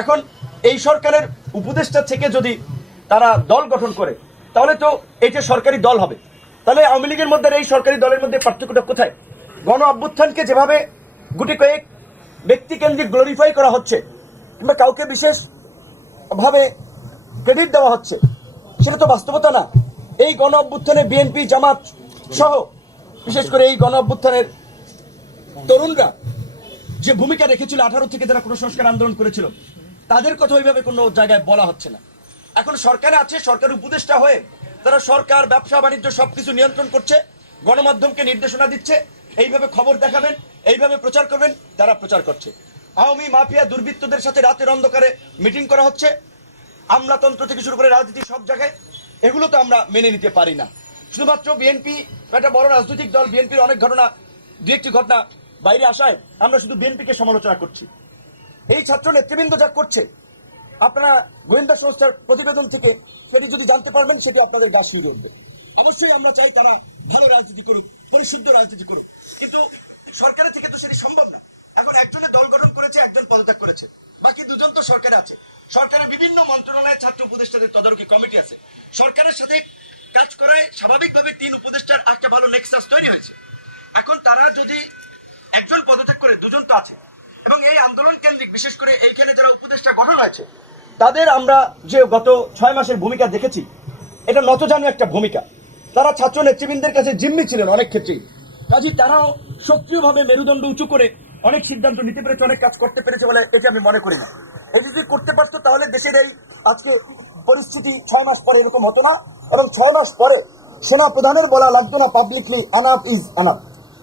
এখন এই সরকারের উপদেষ্টা থেকে যদি তারা দল গঠন করে তাহলে তো এইটা সরকারি দল হবে। তাহলে আওয়ামী লীগের মধ্যে এই সরকারি দলের মধ্যে পার্থক্যটা কোথায়? গণ অভ্যুত্থানকে যেভাবে গুটি কয়েক ব্যক্তিকেন্দ্রিক গ্লোরিফাই করা হচ্ছে কিংবা কাউকে বিশেষ ভাবে ক্রেডিট দেওয়া হচ্ছে, সেটা তো বাস্তবতা না। এই গণ অভ্যুত্থানে বিএনপি জামাত সহ বিশেষ করে এই গণ অভ্যুত্থানের তরুণরা যে ভূমিকা রেখেছিল 18 থেকে যারা কোনো সংস্কার আন্দোলন করেছিল, তাদের কথা ওইভাবে কোনো জায়গায় বলা হচ্ছে না। এখন সরকারে আছে, সরকার উপদেষ্টা হয়ে তারা সরকার ব্যবসা বাণিজ্য সবকিছু নিয়ন্ত্রণ করছে, গণমাধ্যমকে নির্দেশনা দিচ্ছে, এইভাবে খবর দেখাবেন, এইভাবে প্রচার করবেন, তারা প্রচার করছে। আওয়ামী মাফিয়া দুর্বৃত্তদের সাথে রাতের অন্ধকারে মিটিং করা হচ্ছে, আমলাতন্ত্র থেকে শুরু করে রাজনীতি সব জায়গায়। এগুলো তো আমরা মেনে নিতে পারি না। শুধুমাত্র বিএনপি একটা বড় রাজনৈতিক দল, বিএনপির অনেক ঘটনা, দু একটি ঘটনা বাইরে আসায় আমরা শুধু বিএনপিকে সমালোচনা করছি। এই ছাত্র নেতৃবৃন্দ যা করছে, আপনারা গোয়েন্দা সংস্থার প্রতিবেদন থেকে সেটি যদি জানতে পারবেন, সেটি আপনাদের গা শিউরে উঠবে। অবশ্যই আমরা চাই তারা ভালো রাজনীতি করুক, পরিশুদ্ধ রাজনীতি করুক, কিন্তু সরকারের থেকে তো সেটি সম্ভব না। এখন একজনের দল গঠন করেছে, একজন পদত্যাগ করেছে, বাকি দুজন তো সরকারে আছে। সরকারের বিভিন্ন মন্ত্রণালয়ে ছাত্র উপদেষ্টাদের তদারকি কমিটি আছে। সরকারের সাথে কাজ করায় স্বাভাবিকভাবে 3 উপদেষ্টার একটা ভালো নেক্সাস তৈরি হয়েছে। এখন তারা যদি একজন পদত্যাগ করে, দুজন তো আছে। এবং এই আন্দোলন কেন্দ্রিক বিশেষ করে এইখানে যারা উপদেষ্টা গঠন হয়েছে, তাদের আমরা যে গত 6 মাসের ভূমিকা দেখেছি, এটা নতজানু একটা ভূমিকা। তারা ছাত্র নেতৃবৃন্দের কাছে জিম্মি ছিলেন অনেক ক্ষেত্রেই, কাজে তারাও সক্রিয়ভাবে মেরুদণ্ড উঁচু করে অনেক সিদ্ধান্ত নিতে পেরেছে, অনেক কাজ করতে পেরেছে বলে এটি আমি মনে করি না। এই যদি করতে পারতো তাহলে দেশের এই আজকে পরিস্থিতি 6 মাস পরে এরকম হতো না। এবং 6 মাস পরে সেনা প্রধানের বলা লাগতো না পাবলিকলি এনাফ ইজ এনাফ।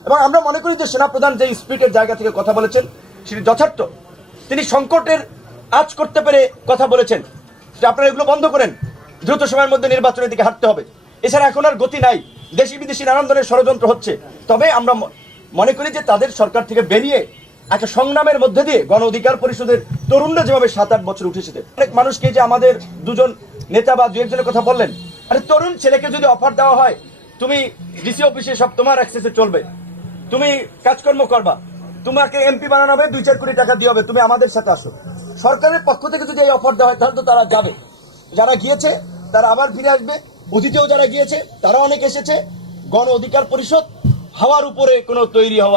এবং আমরা মনে করি যে সেনা প্রধান যে স্পিরিটের জায়গা থেকে কথা বলেছেন সেটি যথার্থ। তিনি সংকটের আজ করতে পেরে কথা বলেছেন যে আপনারা এগুলো বন্ধ করেন, দ্রুত সময়ের মধ্যে নির্বাচনের দিকে হাঁটতে হবে। এছাড়া এখন আর গতি নাই, দেশি বিদেশি নানান ধরনের ষড়যন্ত্র হচ্ছে। তবে আমরা মনে করি যে তাদের সরকার থেকে বেরিয়ে একটা সংগ্রামের মধ্যে দিয়ে গণ অধিকার পরিষদের তরুণরা যেভাবে 7-8 বছর উঠেছে, অনেক মানুষকে যে আমাদের দুজন নেতা বা 2-1 কথা বললেন, আরে তরুণ ছেলেকে যদি অফার দেওয়া হয়, তুমি ডিসি অফিসে সব তোমার অ্যাক্সেসে চলবে, তুমি কাজকর্ম করবা, তোমাকে এমপি বানানো হবে, 2-4 কোটি টাকা দিয়ে হবে, তুমি আমাদের সাথে আসো। সরকারের পক্ষ থেকে যদি এই অফার দেওয়া হয় তাহলে তো তারা যাবে। যারা গিয়েছে তারা আবার ফিরে আসবে, অতীতেও যারা গিয়েছে তারা অনেক এসেছে। গণ অধিকার পরিষদ হাওয়ার উপরে কোনো তৈরি হওয়া